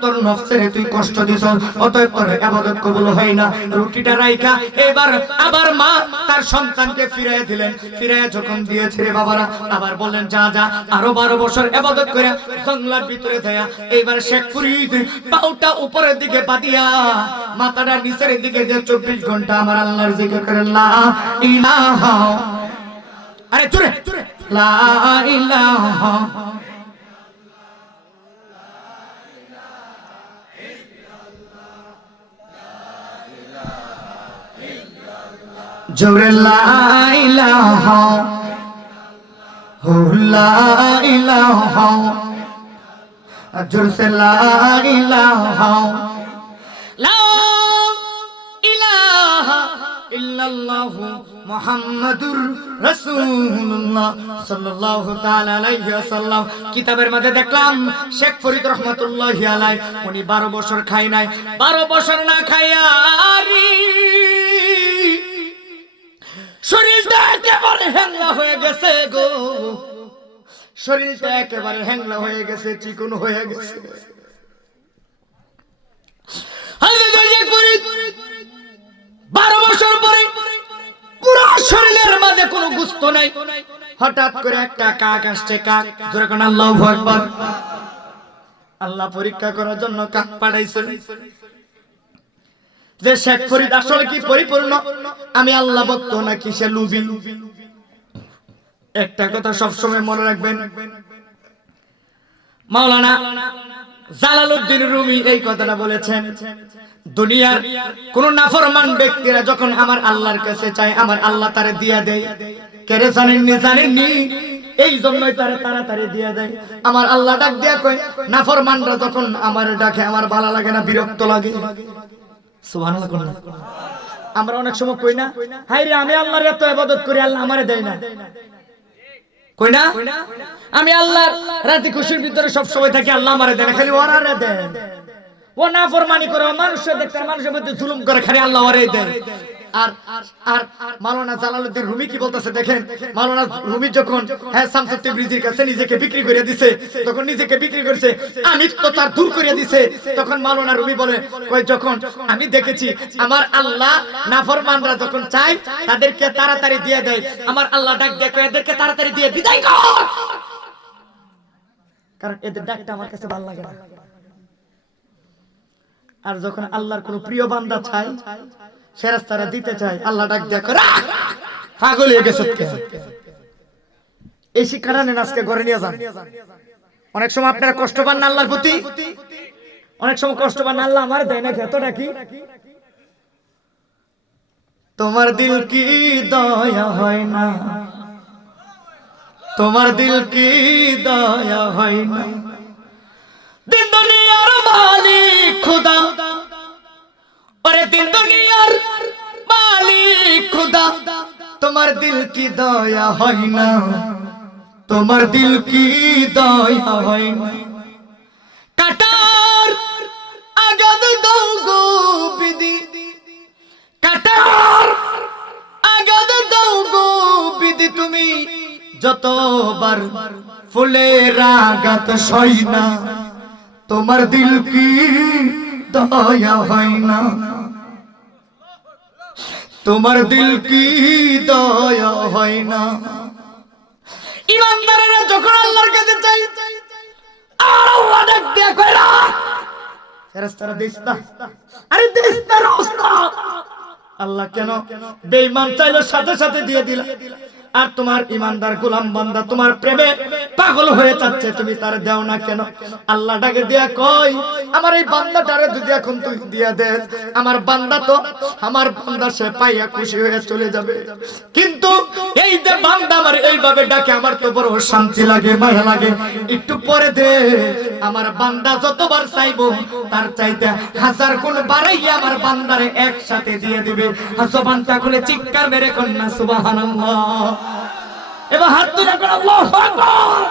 তোর নফসেরে তুই কষ্ট দিছ, অতএব তোর ইবাদত কবুল হয় না। রুটিটা রাইখা এবার আবার মা তার সন্তানকে ফিরাইয়া দিলেন। ফিরাইয়া যখন দিয়েছে রে বাবারা, আবার বললেন যা যা আরো 12 বছর ইবাদত করে জঙ্গলার ভিতরে দেয়া। এইবার শেখ ফরিদ পাউটা উপরের দিকে পাতিয়া, মাথাটা নিচের দিকে দিয়ে 24 ঘন্টা আমার আল্লাহর জিকির করে, লা ইলাহা, আরে জোরে লা ইলাহা জোরে লা ইলাহা লা ইলাহা, জোরসে লা ইলাহা লা ইলাহা ইল্লাল্লাহু মুহাম্মাদুর রাসূলুল্লাহ সাল্লাল্লাহু তাআলা আলাইহি ওয়াসাল্লাম। কিতাবের মধ্যে দেখলাম শেখ ফরিদ রাহমাতুল্লাহি আলাইহি উনি 12 বছর খায় নাই। 12 বছর না খাইয়া শরীরটা একেবারে হ্যাংলা হয়ে গেছে গো, শরীরটা একেবারে হ্যাংলা হয়ে গেছে, চিকন হয়ে গেছে। 12 গুস্ত নাই। হঠাৎ করে একটা কাক আসছে, কাক জোরে কোন আল্লাহু আকবার। আল্লাহ পরীক্ষা করার জন্য কাক পাঠাইছেন যে শেখ ফরিদ আসলে কি পরিপূর্ণ, আমি আল্লাহ ভক্ত নাকি সে লুবি। একটা কথা সবসময় মনে রাখবেন, মাওলানা জালালউদ্দিন রুমি এই কথাটা বলেছেন, দুনিয়ার কোন নাফরমান ব্যক্তিরা যখন আমার আল্লাহর কাছে চায়, আমার আল্লাহ তারে দিয়া দেয়। কেরে জানেননি? জানেননি? এই জন্যই তারে তাড়াতাড়ি দিয়া দেয়। আমার আল্লাহ ডাক দিয়া কয়, নাফরমানরা যখন আমার ডাকে আমার ভালো লাগে না, বিরক্ত লাগে। সুবহানাল্লাহ। আমরা অনেক সময় কই না, হাই রে আমি আল্লাহর এত ইবাদত করি, আল্লাহ আমারে দেয় না। কই না? আমি আল্লাহর রাতে খুশির ভিতরে সব সময় থাকি, আল্লাহ আমারে দেয় না, খালি ওরারে দেন। ও নাফরমানি করে, মানুষের দেখতে মানুষের মধ্যে জুলুম করে, খালি আল্লাহ ওরে দেয়। আর আর মাওলানা জালালউদ্দিন রুমি কি বলতেছে দেখেন। মাওলানা রুমি যখন শামসুদ্দিন তিবরিজির কাছে নিজেকে বিক্রি করে দিয়েছে, তখন নিজেকে বিক্রি করেছে, আমিত্বতা দূর করে দিয়েছে। তখন মাওলানা রুমি বলে, কই যখন আমি দেখেছি আমার আল্লাহ নাফরমানরা যখন চায় তাদেরকে তাড়াতাড়ি দিয়ে দেয়, আমার আল্লাহ ডাক দিয়ে কয় এদেরকে তাড়াতাড়ি দিয়ে বিদায় কর, কারণ এদের ডাকটা আমার কাছে ভালো লাগে না। আর যখন আল্লাহর কোন প্রিয় বান্দা চায়, ফেরেশতারা দিতে চায়, আল্লাহ ডাক দেয়া করে পাগল হয়ে গেছে। এই শিক্ষাটা নেন, আজকে ঘরে নিয়ে যান। অনেক সময় আপনারা কষ্ট পান না আল্লাহর প্রতি, অনেক সময় কষ্ট পান আল্লাহ আমার দেয় না, এতটা কি তোমার দিল কি দয়া হয় না, তোমার দিল কি দয়া হয় না। দিন দুনিয়ার মালিক খোদা, ওরে দিন দুনিয়ার মালিক খোদা, তোমার দিল কি দয়া হয় না, তোমার দিল কি দয়া হয় না। কাটার আগাদ দাও গো বিধি, কাটার আগাদ দাও গো বিধি, তুমি যতবার ফুলের আঘাত সই না, তোমার দিল কি দয়া হয় না, তোমার দিল কি দয়া হয় না। ইমানদারেরা যখন আল্লাহর কাছে চাই, আর আল্লাহ ডাক দিয়া কয় না ফেরেশতারা দিস না, আরে দিস না রাস্তা। আল্লাহ কেন? বেঈমান চাইলে সাথে সাথে দিয়ে দিলা, আর তোমার ইমানদার গোলাম বান্দা তোমার প্রেমে পাগল হয়ে যাচ্ছে, তুমি তার দাও না কেন? আল্লাহ ডাকে দিয়া কই, আমার এই বান্দাটারে যদি এখন তুই দিয়া দেস, আমার বান্দা তো আমার বান্দা সে পাইয়া খুশি হয়ে চলে যাবে। কিন্তু এই যে বান্দা আমার এইভাবে ডাকে, আমার তো বড় শান্তি লাগে, মায়া লাগে। একটু পরে দে, আমার বান্দা যতবার চাইবো তার চাইতে 1000 গুণ বাড়াইয়া আমার বান্দারে একসাথে দিয়ে দিবে। জবানটা খুলে চিৎকার মেরে কন্যা সুবহানাল্লাহ। এবার হাত তুলে কোন আল্লাহু আকবার।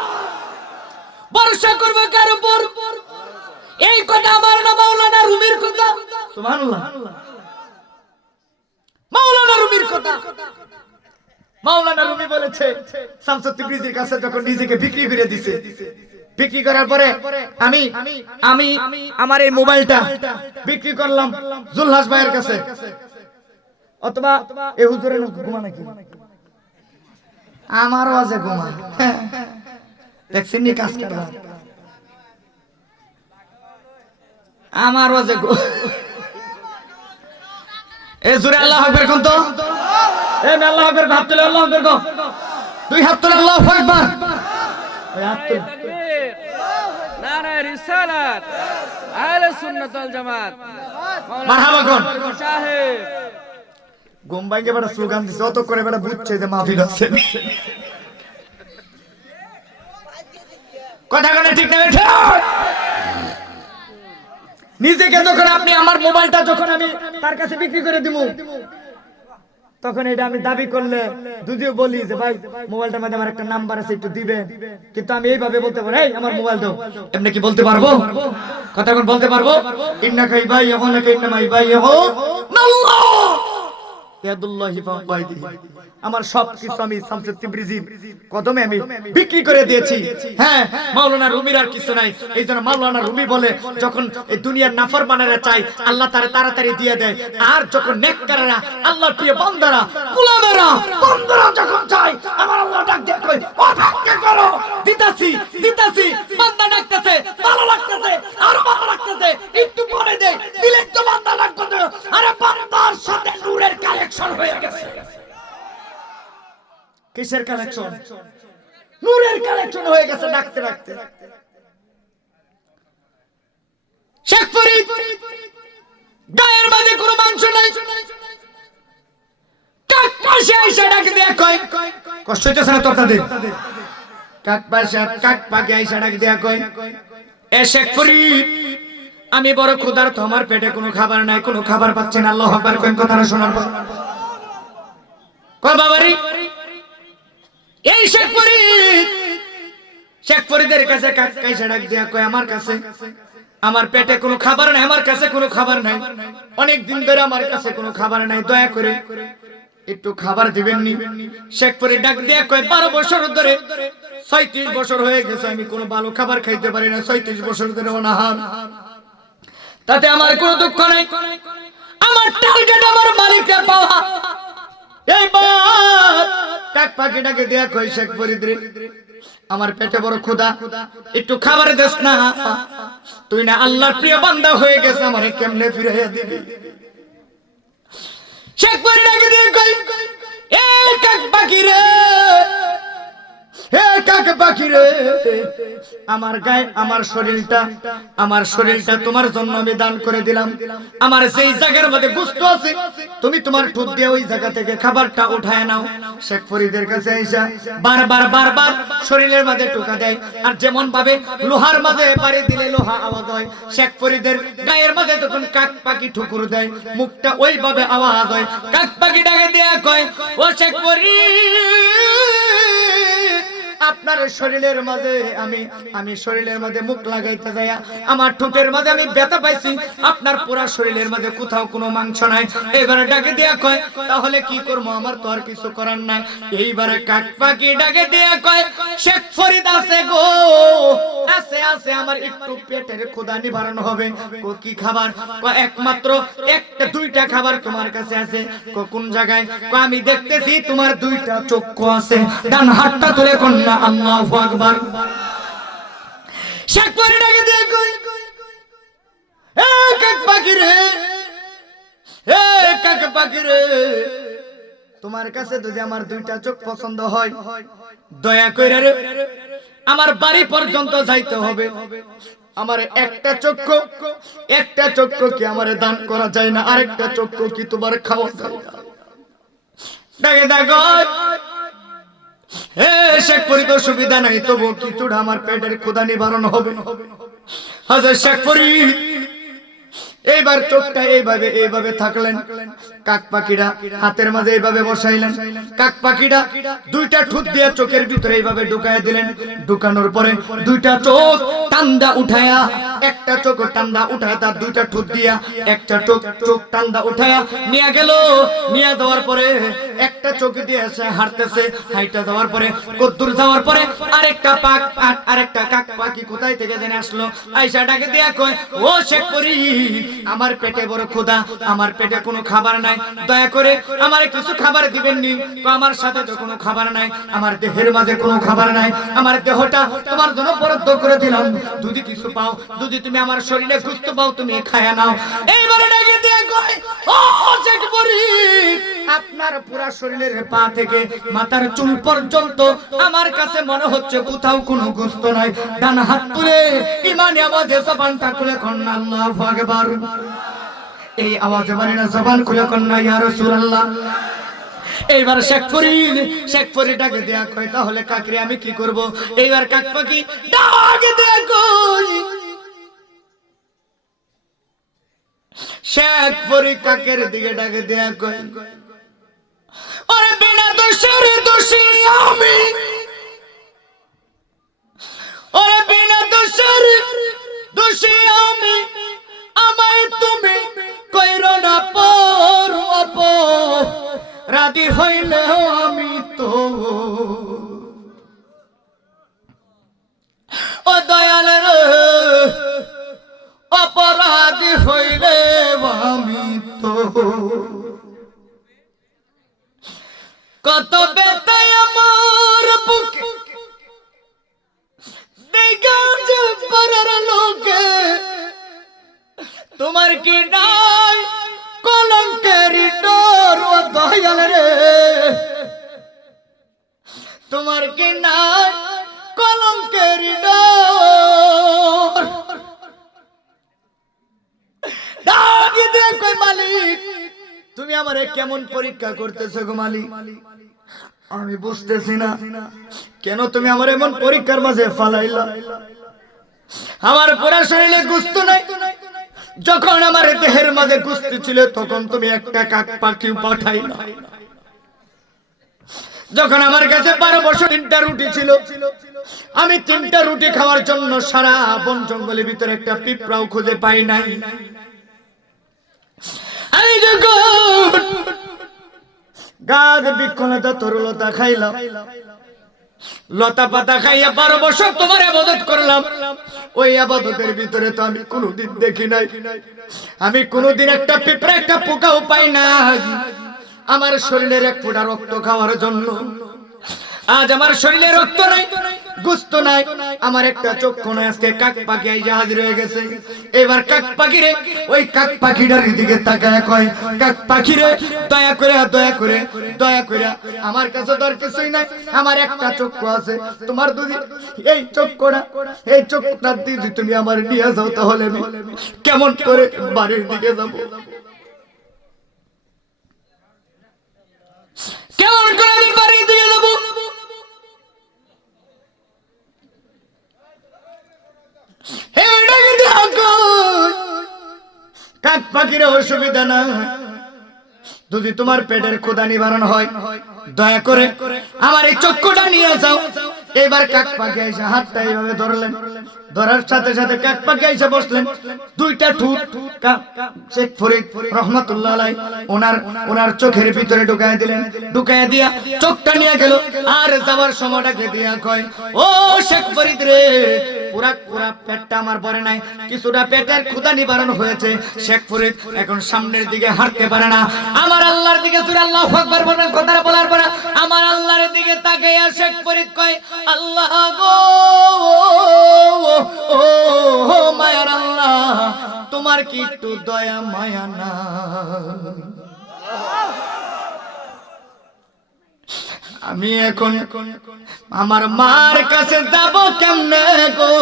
বর্ষা করবে কার উপর? এই কথা আমার না মাওলানা রুমির কথা। সুবহানাল্লাহ। মাওলানা রুমির কথা। মাওলানা রুমি বলেছে, শামসুদ্দিন তিবরিজির কাছে যখন নিজেকে বিক্রি করে দিয়েছে, বিক্রি করার পরে আমি আমার এই মোবাইলটা বিক্রি করলাম জুলহাস ভাইয়ের কাছে, অথবা এই হুজুরের ঘুমা নাকি আমারও আছে ঘুমা, দেখছেন নি কাজ করা, আমারও আছে এ জোরে আল্লাহু আকবার কোন তো, এ আল্লাহু আকবার, হাত তুলে আল্লাহু আকবার কো, দুই হাত তুলে আল্লাহু আকবার, ওই হাত তুলে নারে রিসালাত আহলে সুন্নাত ওয়াল জামাত মারহাবা কোন সাহেব। ঘুম ভাঙে বড় স্লোগান দিছে, অত করে বড় বুঝছে যে মাহফিল আছে। কথা কোন ঠিক না? ঠিক নিজেকে যখন আপনি আমার মোবাইলটা যখন আমি তার কাছে বিক্রি করে দিব, তখন এটা আমি দাবি করলে যদিও বলি যে ভাই মোবাইলটার মধ্যে আমার একটা নাম্বার আছে একটু দিবেন, কিন্তু আমি এইভাবে বলতে পারি এই আমার মোবাইল দাও, এমনি কি বলতে পারবো? কথা কোন বলতে পারবো? ইন্না খাই ভাই এখন না ইন্না মাই ভাই হো আল্লাহ, ইয়াদুল্লাহি ফাওকা আইদিহিম, আমার সবকিছু আমি শামসুদ তিবরিজির কদমে আমি বিক্রি করে দিয়েছি। হ্যাঁ, মাওলানা রুমির আর কিছু নাই। এইজন্য মাওলানা রুমি বলে, যখন এই দুনিয়ার নাফরমানেরা চায় আল্লাহ তারে তাড়াতাড়ি দিয়ে দেয়, আর যখন নেককাররা আল্লাহর প্রিয় বান্দারা গোলামেরা বান্দারা যখন চায় আমার আল্লাহ ডাক দিয়ে কই অপেক্ষা করো, দিতাছি দিতাছি। বান্দা ডাকতেছে, ভালো লাগতেছে, আরো ভালো লাগতেছে, একটু পরে দে দিলে তো বান্দা ডাকবে। আরে বান্দার সাথে নূরের কালেকশন হয়ে গেছে। কিসের কালেকশন? নূরের কালেকশন হয়ে গেছে ডাকতে ডাকতে। শেখ ফরিদ গায়ের মাঝে কোনো মাংস নাই, কাক পাশে এসে ডাক দিয়ে কয়, কষ্ট হইতেছে না তোর তাদের? কাক পাশে কাক পাকে এসে ডাক দিয়ে কয়, এ শেখ ফরিদ আমি বড় ক্ষুধার্ত, আমার পেটে কোনো খাবার নাই, কোনো খাবার পাচ্ছি না। আল্লাহু আকবার কোন কথাটা শোনার পর কয় বাবারি এই শেখ ফরিদ, শেখ ফরিদের কাছে কাক এসে ডাক দিয়ে কয়, আমার কাছে আমার পেটে কোনো খাবার নাই, আমার কাছে কোনো খাবার নাই, অনেক দিন ধরে আমার কাছে কোনো খাবার নাই, দয়া করে একটু খাবার দিবেন নি? শেখ ফরিদ ডাক দিয়ে কয়, 12 বছর ধরে 36 বছর হয়ে গেছে আমি কোনো ভালো খাবার খাইতে পারি না, 36 বছর ধরে অনাহার, তাতে আমার কোনো দুঃখ নাই, আমার টার্গেট আমার মালিকের পাওয়া। এইবার কাক পাখিটাকে দেয়া কই, শেখ ফরিদ রে আমার পেটে বড় ক্ষুধা, একটু খাবার দেস না? তুই না আল্লাহর প্রিয় বান্দা হয়ে গেছে, আমারে কেমনে ফিরাইয়া দিবি? শেখ ফরিদকে দিয়ে কই, এ কাক পাখি রে, হে কাক পাখি রে, আমার গায়ে আমার শরীরটা তোমার জন্য আমি দান করে দিলাম। আমার সেই জায়গার মধ্যে গোশত আছে, তুমি তোমার ঠোঁট দিয়ে ওই জায়গা থেকে খাবারটা উঠায় নাও। শেখ ফরিদের কাছে আইসা বারবার শরীরের মধ্যে টোকা দেয়, আর যেমন ভাবে লোহার মাঝে বাড়ি দিলে লোহা আওয়াজ হয়, শেখ ফরিদের গায়ের মধ্যে তখন কাক পাখি ঠুকুর দেয়, মুখটা ওইভাবে আওয়াজ হয়। কাক পাখি ডাকে দেয়া কয়, ও শেখ ফরিদ আপনার শরীরের মাঝে আমি শরীরের মধ্যে মুখ লাগাইতে যাইয়া আমার ঠোঁটের মাঝে আমি ব্যথা পাইছি, আপনার পুরা শরীরের মধ্যে কোথাও কোনো মাংস নাই। এবারে ডাকে দেয়া কয়, তাহলে কি করবো, আমার তো আর কিছু করার নাই। এইবারে কাক পাখি ডাকে দেয়া কয়, শেখ ফরিদ আছে গো, আছে আমার একটু পেটের ক্ষুধা নিবারণ হবে। কি খাবার? একমাত্র একটা দুইটা খাবার তোমার কাছে আছে। কোন জায়গায়? আমি দেখতেছি তোমার দুইটা চক্ষু আছে, ডান হাতটা তুলে কন্যা আল্লাহু আকবার। শেখ ফরিদ ডাকে দিয়ে কই, এ কাক পাখি রে, এ কাক পাখি রে, তোমার কাছে যদি আমার দুইটা চোখ পছন্দ হয়, দয়া কইরা রে আমার বাড়ি পর্যন্ত যাইতে হবে। আমার একটা চক্ষু কি আমারে দান করা যায় না? আরেকটা চক্ষু কি তোমার খাওয়া যায় না? ডাকে দেখো, হে শেখ ফরিদ সুবিধা নাই, তবু কিছুটা আমার পেটের ক্ষুধা নিবারণ হবে। হাজার শেখ ফরিদ এইবার চোখটা এইভাবে থাকলেন, কাক পাখিটা হাতের মাঝে এইভাবে বসাইলেন, কাক পাখিটা দুইটা ঠোঁট দিয়ে চোখের ভিতরে এইভাবে ঢুকায় দিলেন। ঢুকানোর পরে দুইটা চোখ টান্দা উঠায়া, একটা চোখ টান্দা উঠায় তার দুইটা ঠোঁট দিয়া একটা চোখ টান্দা উঠায়া নিয়ে গেল। নিয়ে যাওয়ার পরে একটা চোখ দিয়ে এসে হাঁটতেছে, হাইটা যাওয়ার পরে কদ্দুর যাওয়ার পরে আরেকটা কাক পাখি কোথায় থেকে জেনে আসলো, আইসা ডাকে দিয়া কয়, ও শেখ ফরিদ আমার পেটে বড় ক্ষুধা, আমার পেটে কোনো খাবার নাই, দয়া করে আমার কিছু খাবার দিবেন নি? আমার সাথে তো কোনো খাবার নাই, আমার দেহের মাঝে কোনো খাবার নাই, আমার দেহটা তোমার জন্য বরাদ্দ করে দিলাম, যদি কিছু পাও, যদি তুমি আমার শরীরে গোশত পাও তুমি খায়া নাও। এইবারে ডাকে দিয়ে কয়, ও শেখ ফরিদ আপনার পুরা শরীরের পা থেকে মাথার চুল পর্যন্ত আমার কাছে মনে হচ্ছে কোথাও কোনো গোশত নাই। ডান হাত তুলে ইমানে আমাদের জবানটা খুলে কন্যা আল্লাহু আকবার। এই আওয়াজে মানে না জবান খুলে কন্যা ইয়া রাসূলুল্লাহ। এইবার শেখ ফরিদ ডাকে দেয়া কয়, তাহলে কাকরে আমি কি করব? এইবার কাক পাখি ডাকে দেয়া কই, শেখ ফরিদ কাকের দিকে ডাকে দেয়া কয়, ওরে বিনা দোষের দোষী আমি, ওরে বিনা দোষের দোষী আমি, আমায় তুমি কইরো না পর অপরাধী হইলেও আমি তো ও দয়াল রে অপরাধী হইলে আমি তো কত ব্যথায় আমার বুকে দেখা যে পারার লোকে তোমার কি নাই কলঙ্কের ডর ও দয়াল রে তোমার কি নাই কলঙ্কের ডর ডাকি দে কই মালিক তুমি আমারে কেমন পরীক্ষা করতেছো গো মালিক আমি বুঝতেছি না কেন তুমি আমার এমন পরীক্ষার মাঝে ফালাইলা আমার পুরো শরীরে গোশত নাই যখন আমার দেহের মাঝে গোশত ছিল তখন তুমি একটা কাক পাখি পাঠাইলা যখন আমার কাছে 12 বছর 3টা রুটি ছিল আমি 3টা রুটি খাওয়ার জন্য সারা বন জঙ্গলের ভিতরে একটা পিঁপড়াও খুঁজে পাই নাই আমি যখন গাছ বৃক্ষলতা তরুলতা খাইলাম লতা পাতা খাইয়া 12 বছর তোমার ইবাদত করলাম ওই ইবাদতের ভিতরে তো আমি কোনোদিন দেখি নাই আমি কোনোদিন একটা পিঁপড়া একটা পোকাও পাই না আমার শরীরের এক ফোঁটা রক্ত খাওয়ার জন্য আজ আমার শরীরে রক্ত নাই গোশত নাই আমার একটা চক্ষু নাই আজকে কাক পাখি আইসা হাজির হয়ে গেছে এবার কাক পাখি রে ওই কাক পাখিটার দিকে তাকায় কয় কাক পাখি রে দয়া করে আমার কাছে তোর কিছুই নাই আমার একটা চক্ষু আছে তোমার যদি এই চক্ষুটা দিয়ে তুমি আমার নিয়ে যাও তাহলে আমি কেমন করে বাড়ির দিকে যাব কেমন করে আমি বাড়ির দিকে যাব কাক পাখির অসুবিধা না যদি তোমার পেটের ক্ষুধা নিবারণ হয় দয়া করে আমার এই চক্ষুটা নিয়ে যাও এবার কাক পাখি এসে হাতটা এইভাবে ধরলেন ধরার সাথে সাথে কাক পাখি এসে বসলেন দুইটা ঠুট শেখ ফরিদ রহমাতুল্লাহ আলাইহি ওনার চোখের ভিতরে ঢুকায় দিলেন ঢুকায় দিয়া চোখটা নিয়ে গেল আর যাওয়ার সময়টাকে দিয়া কয় ও শেখ ফরিদ রে পুরা পেটটা আমার ভরে নাই কিছুটা পেটের ক্ষুধা নিবারণ হয়েছে শেখ ফরিদ এখন সামনের দিকে হাঁটতে পারে না আমার আল্লাহর দিকে জোরে আল্লাহু আকবার বলবেন কথাটা বলার পরে আমার আল্লাহর দিকে তাকাইয়া শেখ ফরিদ কয় আল্লাহ গো ও মায়ার আল্লাহ তোমার কি একটু দয়া মায়া না আমি এখন আমার মার কাছে যাব কেমনে গো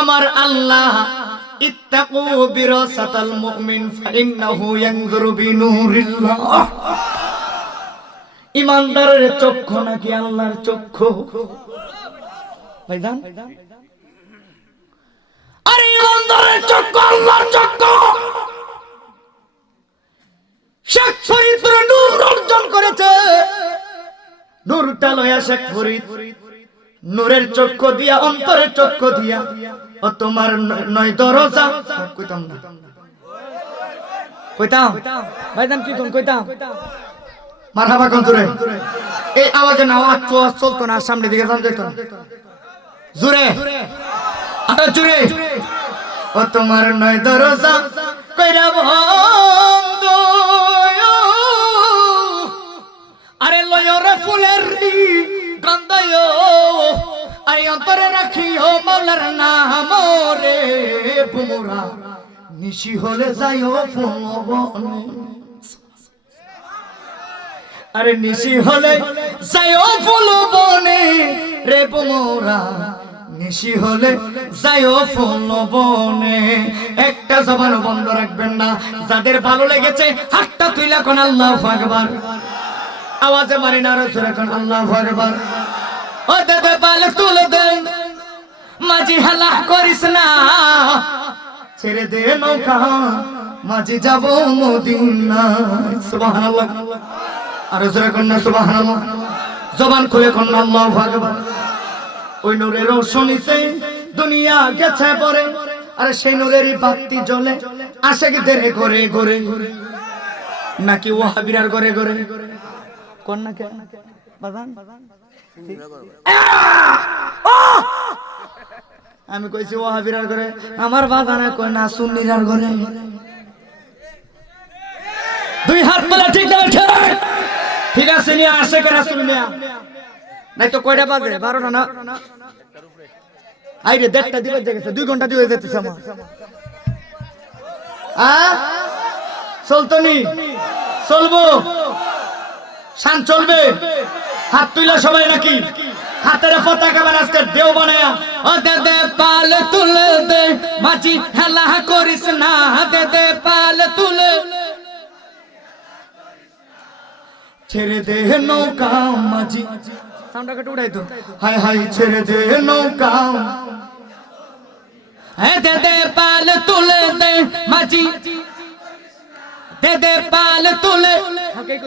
আমার আল্লাহ ইত্তাকু বিরাসাতাল মুমিন ফাইন্নাহু ইয়ানজুরু বিনুরিল্লাহ ইমানদারের চক্ষু নাকি আল্লাহর চক্ষু ভাইজান আরে ইমানদারের চক্ষু আল্লাহর চক্ষু শেখ ফরিদ নূর অর্জন করেছে নূরটা লয়া শেখ ফরিদ নূরের চক্ষু দিয়া অন্তরের চক্ষু দিয়া ও তোমার নয় দরজা কইতাম ভাইজান কি কোন কইতাম মারহাবা কোন জোরে এই আওয়াজে না আওয়াজ চলতো না সামনে দিকে যান যেত না জোরে আরে জোরে ও তোমার নয় দরজা কইরা বন্ধ আরে লয়রে ফুলের গন্ধয় আরে অন্তরে রাখিও মাওলার নাম রে বুমরা নিশি হলে যাইও ফুলবনে আরে নিশি হলে যাইও ফুলবনে রে বুমরা নিশি হলে যাইও ফুলবনে একটা জবান বন্ধ রাখবেন না যাদের ভালো লেগেছে হাতটা তুইলা কোন আল্লাহু আকবার আওয়াজে মারি না রসুল কোন আল্লাহু আকবার ও দাদা পালে তুলে দে মাঝি হালা করিস না ছেড়ে দে নৌকা মাঝি যাব মদিনা সুবহানাল্লাহ আর রসুল কোন সুবহানাল্লাহ জবান খুলে কোন আল্লাহু আকবার ওই নূরের রোশনীতে দুনিয়া গেছে পরে আর সেই নূরেরই বাতি জ্বলে আশিকদের ঘরে ঘরে নাকি ওয়াহাবিরার ঘরে ঘরে কোন না কে বাজান আমি কইছি ওয়াহাবিরার ঘরে আমার বাজানে কই না সুন্নিরার ঘরে দুই হাত তোলা ঠিক না ঠিক আছে নিয়ে আসে কে রাসূল মিয়া নাই তো কয়টা বাজে 12টা না আইরে দেখটা দিবে দেখেছে 2 ঘন্টা দিয়ে যেতেছে আমার চলতনি চলবো শান চলবে হাত তুইলা সবাই নাকি হাতের পতাকা বানাসকে দেও বানায়া ও দে দে পাল তুলে দে মাঝি হেলা করিস না দে দে পাল তুলে ছেড়ে দে নৌকা মাঝি সাউন্ডটা কেটে উড়াই তো হায় হায় ছেড়ে দে নৌকা হে দে দে পাল তুলে দে মাঝি দে দে পাল তুলে ওকে কো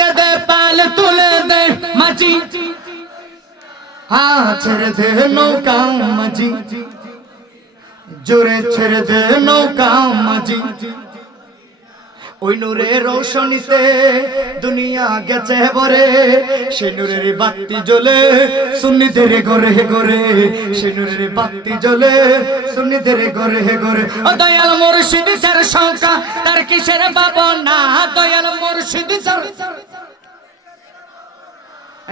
দে দে পাল তুলে দে মাঝি হ্যাঁ ছেড়ে দে নৌকা মাঝি জোরে ছেড়ে দে নৌকা মাঝি ওই নূরের রৌশনীতে দুনিয়া গেছে ভরে সেই নূরের বাতি জ্বলে সুন্নিদের ঘরে ঘরে সেই নূরের বাতি জ্বলে সুন্নিদের ঘরে ঘরে ও দয়াল মুর্শিদ যার সংখ্যা তার কিসের ভাবনা দয়াল মুর্শিদ যার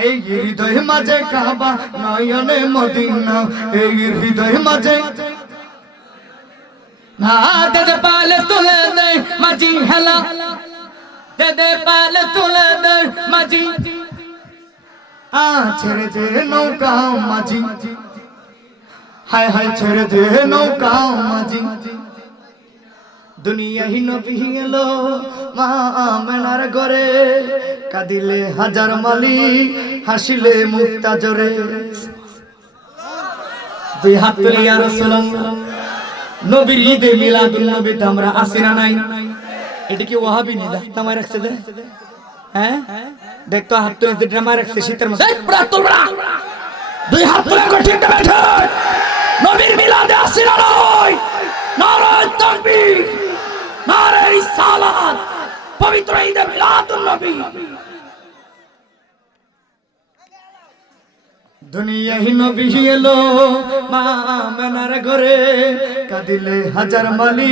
এই হৃদয় মাঝে কাবা নয়নে মদিনা এই হৃদয় মাঝে দে দে পাল তুলে দে মাঝি হেলা দে দে পাল তুলে দে মাঝি ছেড়ে দে নৌকা মাঝি হায় হায় ছেড়ে দে নৌকা মাঝি দুনিয়াহি নবী এলো মা আমেনার ঘরে কাঁদিলে হাজার মালি হাসিলে মুক্তা জোরে দুই হাত তুলে ইয়া রাসূলুল্লাহ নবীর ঈদে মিলাদুন নবীতে আমরা আসি না নাই এটা কি ওয়াহাবি নিদা তোমার রাখছে দে হ্যাঁ দেখ তো হাত তুলে ড্রামা রাখছে শীতের মধ্যে পুরা তোমরা দুই হাত তুলে ঠিক না বেঠে নবীর মিলাদে আসি না নাই নারায়ে তাকবীর নারায়ে রিসালাত পবিত্র ঈদে মিলাদুন নবী দুনিয়াহি নবী এলো মা আমেনার ঘরে কাঁদিলে হাজার মালি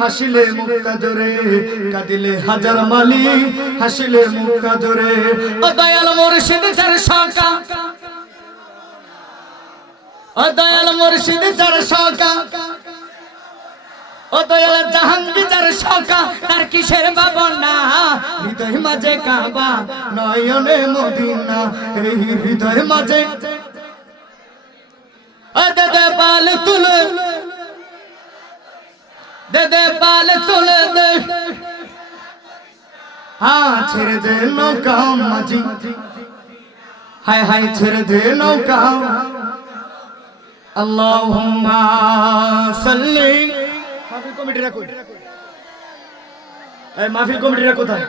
হাসিলে মুক্তা জোরে কাঁদিলে হাজার মালি হাসিলে মুক্তা জোরে ও দয়াল মুর্শিদ যার সংখ্যা ও দয়াল মুর্শিদ যার সংখ্যা ও দয়াল জাহাঙ্গীর যার সংখ্যা তার কিসের ভাবনা হৃদয় মাঝে কাবা নয়নে মদিনা এই হৃদয় মাঝে দে দে পাল তুলে দে দে পাল তুলে দে ছেড়ে দে নৌকা মাঝি হায় হায় ছেড়ে দে নৌকা আল্লাহুম্মা সাল্লি মাহফিল কমিটিরা কই এই মাহফিল কমিটিরা কোথায়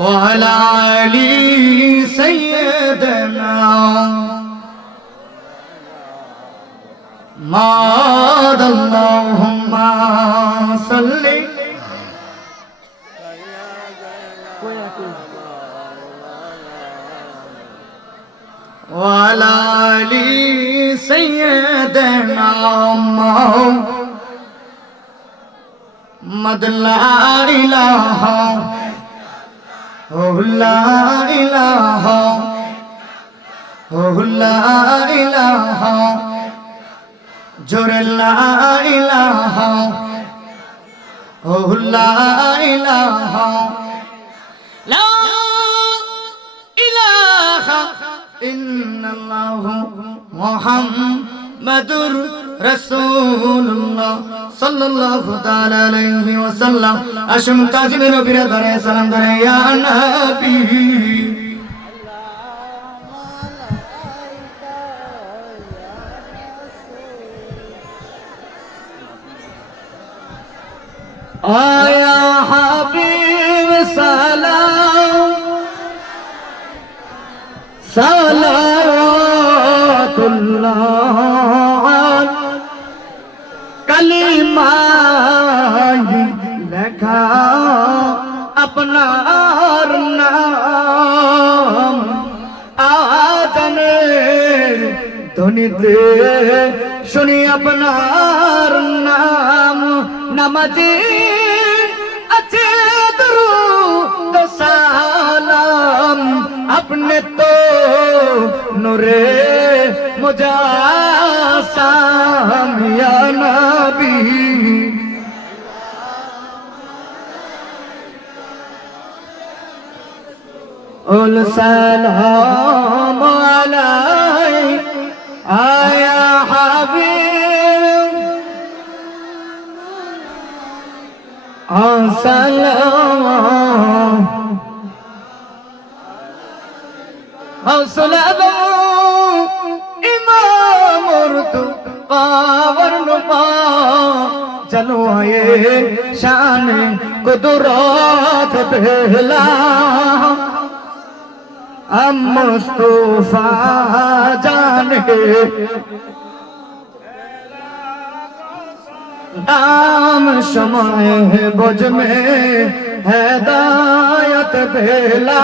ওয়ালা আলি সাইয়্যিদানা মাদাল্লাহুম্মা সাল্লি ওয়ালা আলি সাইয়্যিদানা محمد لا إله لا إله لا إله جور لا إله لا إله لا إله إلا الله محمد রাসূলুল্লাহ সাল্লাল্লাহু তাআলা আলাইহি ওয়াসাল্লাম আসুন তাজিমে নবীর দরে সালাম ধরে ইয়া নবী আয়া হাবিব সালাম সালাতুল্লাহ কালিমা ধ্বনিতে শুনি আপনার নাম, নামাজি আছে দরুদ সালাম, আপনি তো নূরে মুজাসসাম ইয়া নবী। قل سلام عليك يا حبيب، سلام سلام امام ارتقى ورنما جلوائے شان قدرات پہلا मुस्तफा जान के नाम शमाए बुझ में हिदायत बेला।